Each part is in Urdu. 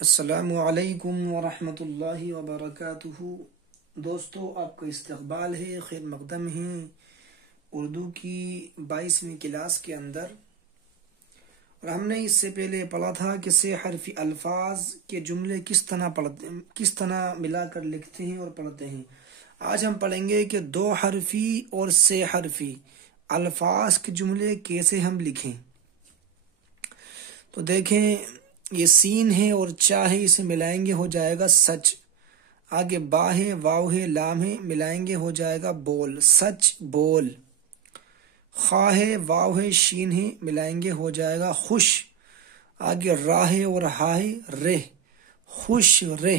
السلام علیکم ورحمۃ اللہ وبرکاتہ۔ دوستو، آپ کا استقبال ہے، خیر مقدم ہیں اردو کی 22ویں کلاس کے اندر، اور ہم نے اس سے پہلے پڑھا تھا کہ سے حرفی الفاظ کے جملے کس طرح ملا کر لکھتے ہیں اور پڑھتے ہیں۔ آج ہم پڑھیں گے کہ 2 حرفی اور 6 حرفی الفاظ کے جملے کیسے ہم لکھیں۔ تو دیکھیں، یہ سین ہے اور چا ہے، اسے ملائیں گے ہو جائے گا سچ۔ آگے با ہے، واو ہے، لام ہے، ملائیں گے ہو جائے گا بول، سچ بول۔ خا ہے، واو ہے، شین ہے، ملائیں گے ہو جائے گا خوش۔ آگے را ہے اور ہا ہے، رہ، خوش رہ۔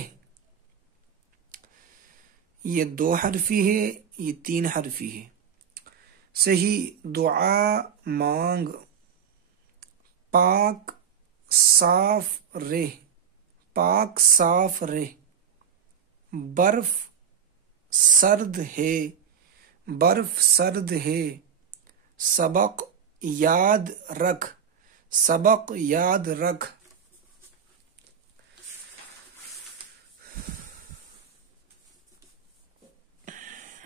یہ 2 حرفی ہے، یہ 3 حرفی ہے۔ صحیح دعا مانگ، پاک صاف رہ، پاک صاف رہ۔ برف سرد ہے، برف سرد ہے۔ سبق یاد رکھ، سبق یاد رکھ۔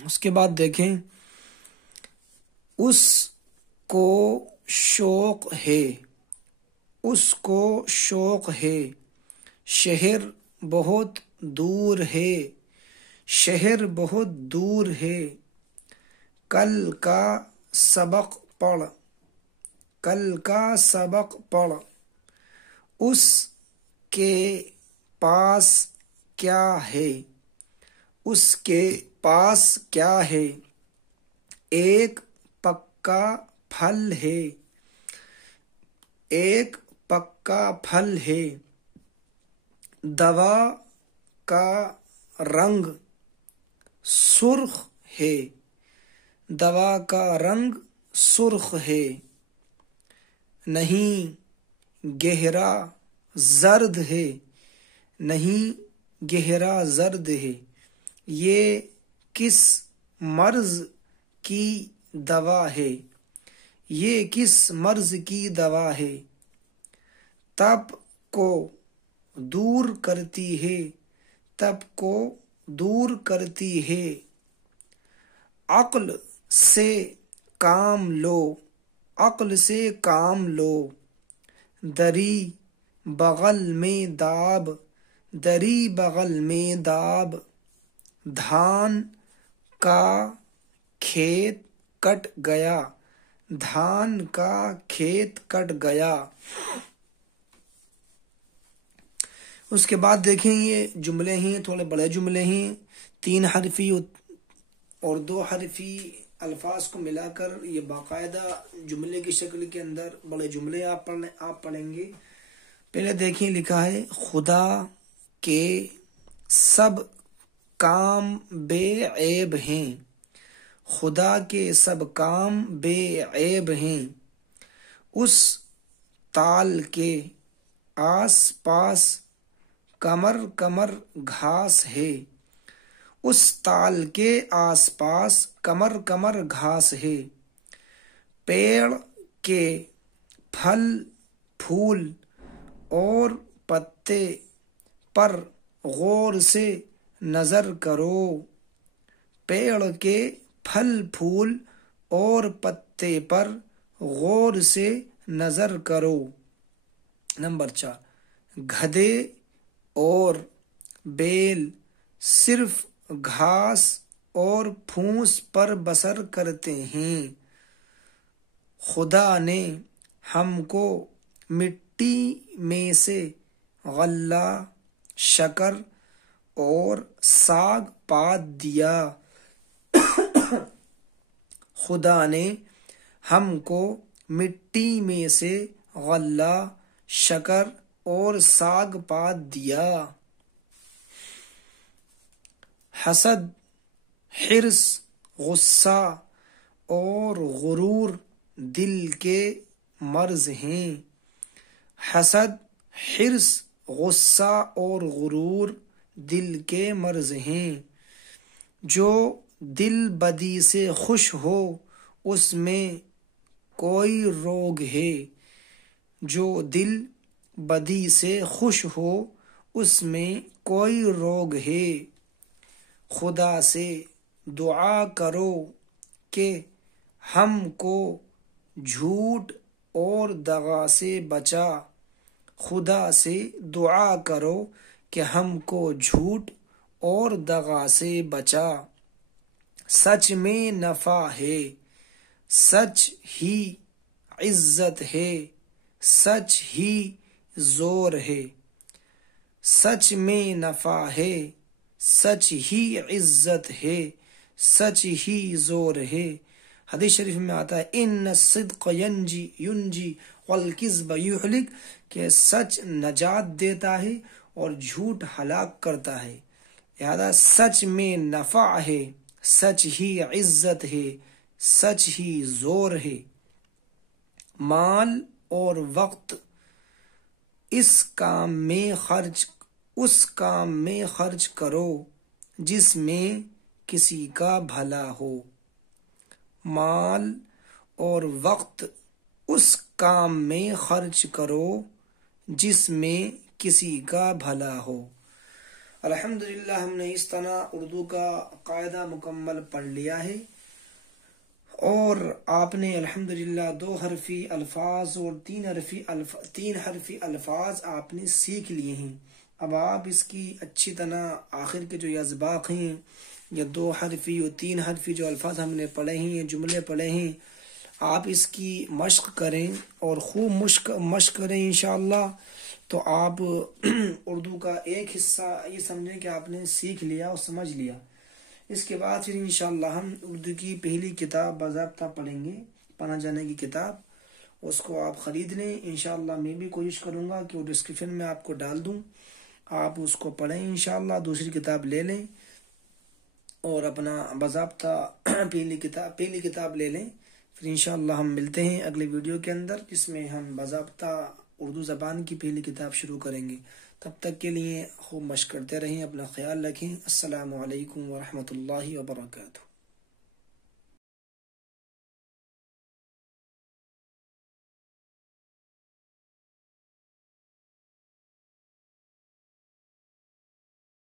اس کے بعد دیکھیں، اس کو شوق ہے، اس کو شوق ہے۔ شہر بہت دور ہے، شہر بہت دور ہے۔ کل کا سبق پڑھ، کل کا سبق پڑھ۔ اس کے پاس کیا ہے، اس کے پاس کیا ہے۔ ایک پکا پھل ہے، ایک پکا پھل ہے۔ دوا کا رنگ سرخ ہے، دوا کا رنگ سرخ ہے۔ نہیں گہرا زرد ہے، نہیں گہرا زرد ہے۔ یہ کس مرض کی دوا ہے، یہ کس مرض کی دوا ہے۔ تب کو دور کرتی ہے، تب کو دور کرتی ہے۔ عقل سے کام لو، عقل سے کام لو۔ دری بغل میں داب، دری بغل میں داب۔ دھان کا کھیت کٹ گیا، دھان کا کھیت کٹ گیا۔ اس کے بعد دیکھیں، یہ جملے ہیں، تھوڑے بڑے جملے ہیں، 3 حرفی اور 2 حرفی الفاظ کو ملا کر یہ باقاعدہ جملے کی شکل کے اندر بڑے جملے آپ پڑھیں گے۔ پہلے دیکھیں، لکھا ہے خدا کے سب کام بے عیب ہیں، خدا کے سب کام بے عیب ہیں۔ اس تال کے آس پاس کمر کمر گھاس ہے، اس تال کے آس پاس کمر کمر گھاس ہے۔ پیڑ کے پھل پھول اور پتے پر غور سے نظر کرو، پیڑ کے پھل پھول اور پتے پر غور سے نظر کرو۔ نمبر 4، گدھے اور بیل صرف گھاس اور پھوس پر بسر کرتے ہیں۔ خدا نے ہم کو مٹی میں سے غلہ، شکر اور ساگ پات دیا، خدا نے ہم کو مٹی میں سے غلہ، شکر اور ساگ پات دیا۔ حسد، حرص، غصہ اور غرور دل کے مرض ہیں۔ حسد، حرص، غصہ اور غرور دل کے مرض ہیں۔ جو دل بدی سے خوش ہو اس میں کوئی روگ ہے، جو دل بدی سے خوش ہو اس میں کوئی روگ ہے، خدا سے دعا کرو کہ ہم کو جھوٹ اور دغا سے بچا، خدا سے دعا کرو کہ ہم کو جھوٹ اور دغا سے بچا۔ سچ میں نفع ہے، سچ ہی عزت ہے، سچ ہی زور ہے۔ سچ میں نفع ہے، سچ ہی عزت ہے، سچ ہی زور ہے۔ حدیث شریف میں آتا ہے ان الصدق ینجی والکذب یہلک، کہ سچ نجات دیتا ہے اور جھوٹ ہلاک کرتا ہے۔ لہذا سچ میں نفع ہے، سچ ہی عزت ہے، سچ ہی زور ہے۔ مال اور وقت اس کام میں خرچ کرو جس میں کسی کا بھلا ہو۔ مال اور وقت اس کام میں خرچ کرو جس میں کسی کا بھلا ہو۔ الحمدللہ ہم نے اس طرح اردو کا قاعدہ مکمل پڑھ لیا ہے، اور آپ نے الحمدللہ 2 حرفی الفاظ اور 3 حرفی الفاظ آپ نے سیکھ لیے ہیں۔ اب آپ اس کی اچھی طرح آخر کے جو اسباق ہیں یا 2 حرفی اور 3 حرفی جو الفاظ ہم نے پڑھے ہیں، جملے پڑھے ہیں، آپ اس کی مشق کریں اور خوب مشق کریں انشاءاللہ، تو آپ اردو کا ایک حصہ یہ سمجھیں کہ آپ نے سیکھ لیا اور سمجھ لیا۔ اس کے بعد پھر انشاءاللہ ہم اردو کی پہلی کتاب باضابطہ پڑھیں گے، پناہ جانے کی کتاب، اس کو آپ خرید لیں۔ انشاءاللہ میں بھی کوشش کروں گا کہ وہ ڈسکرپشن میں آپ کو ڈال دوں، آپ اس کو پڑھیں انشاءاللہ، دوسری کتاب لے لیں اور اپنا باضابطہ پہلی کتاب لے لیں۔ پھر انشاءاللہ ہم ملتے ہیں اگلے ویڈیو کے اندر، جس میں ہم باضابطہ اردو زبان کی پہلی کتاب شروع کریں گے۔ تب تک کے لیے خوب مشق کرتے رہیں، اپنا خیال رکھیں۔ السلام علیکم ورحمۃ اللہ وبرکاتہ۔